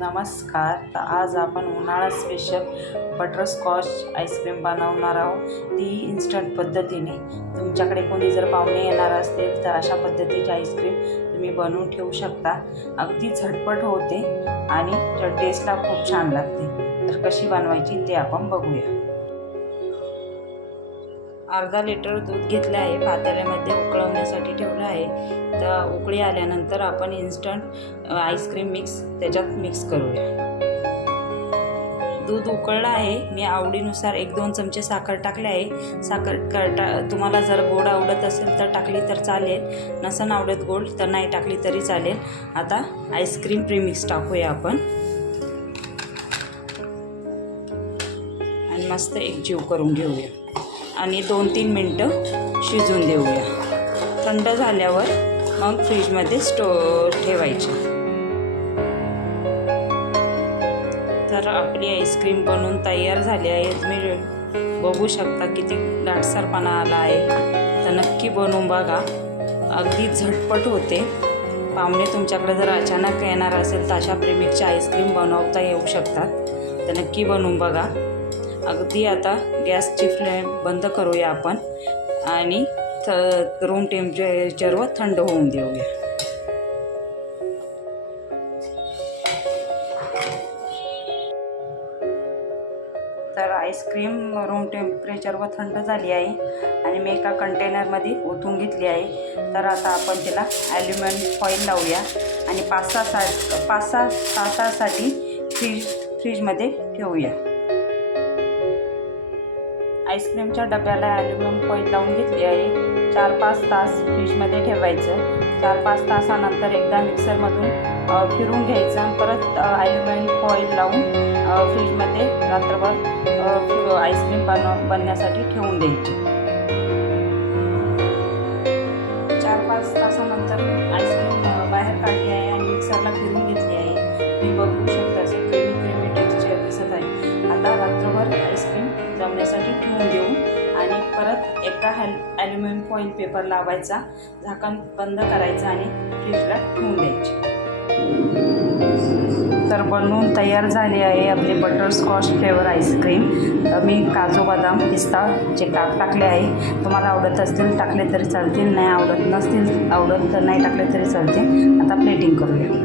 नमस्कार. तर आज आपण उन्हाळा स्पेशल बटरस्कॉच आईस्क्रीम बनवणार आहोत. ती इन्स्टंट पद्धतीने. तुमच्याकडे कोणी जर पाहुणे येणार असतील तर अशा पद्धतीची आईस्क्रीम तुम्ही बनवून ठेवू शकता. अगदी झटपट होते आणि टेस्टला खूप छान लागते. तर कशी बनवायची ते आपण बघूया. अर्धा लिटर दूध घेतलं आहे पातेल्यामध्ये उकळवण्यासाठी ठेवलं आहे. तर उकळी आल्यानंतर आपण इन्स्टंट आईस्क्रीम मिक्स त्याच्यात मिक्स करूया. दूध उकळलं आहे. मी आवडीनुसार एक दोन चमचे साखर टाकले आहे. साखर क- टा तुम्हाला जर गोड आवडत असेल तर टाकली तर चालेल. नसन आवडत गोड तर नाही टाकली तरी चालेल. आता आईस्क्रीम प्रीमिक्स टाकूया आपण. आणि मस्त एकजीव करून घेऊया. आणि दोन तीन मिनटं शिजून देऊया. थंड झाल्यावर मग फ्रीजमध्ये स्टोर ठेवायचे. तर आपली आईस्क्रीम बनवून तयार झाली आहे. तुम्ही बघू शकता किती लाटसरपणा आला आहे. तर नक्की बनवून बघा. अगदी झटपट होते. पाहुणे तुमच्याकडे जर अचानक येणार असेल तर अशा प्रेमिकच्या आईस्क्रीम बनवता येऊ शकतात. तर नक्की बनवून बघा. अगदी आता गॅसची फ्लेम बंद करूया आपण आणि थ रूम टेम्परेचरवर थंड होऊन देऊया. तर आईस्क्रीम रूम टेम्परेचरवर थंड झाली आहे आणि मी एका कंटेनरमध्ये ओतून घेतली आहे. तर आता आपण तिला ॲल्युमिनियम फॉईल लावूया आणि पाच सहा सा पाच सहा तासासाठी फ्रीज फ्रीजमध्ये ठेवूया. आईस्क्रीमच्या डब्याला ॲल्युमिनियम फॉईल लावून घेतली आहे. चार पाच तास फ्रीजमध्ये ठेवायचं. चार पाच तासानंतर एकदा मिक्सरमधून फिरून घ्यायचं आणि परत ॲल्युमिनियम फॉईल लावून फ्रीजमध्ये रात्रभर फि- आईस्क्रीम बनव बनण्यासाठी ठेवून द्यायची. चार पाच तासानंतर आईस्क्रीम बाहेर काढली आहे आणि मिक्सरला फिरून घेतली आहे. मी बघू ॲल्युमिनियम फॉईल पेपर लावायचा झाकण बंद करायचं आणि फ्रीजला ठेवून द्यायचे. तर बनवून तयार झाली आहे आपले बटरस्कॉच फ्लेवर आईस्क्रीम तर मी काजू बदाम पिस्ता जे काप टाकले आहे तुम्हाला आवडत असतील टाकले तरी चालतील. नाही आवडत नसतील आवडत तर नाही टाकले तरी चालतील. आता प्लेटिंग करूया.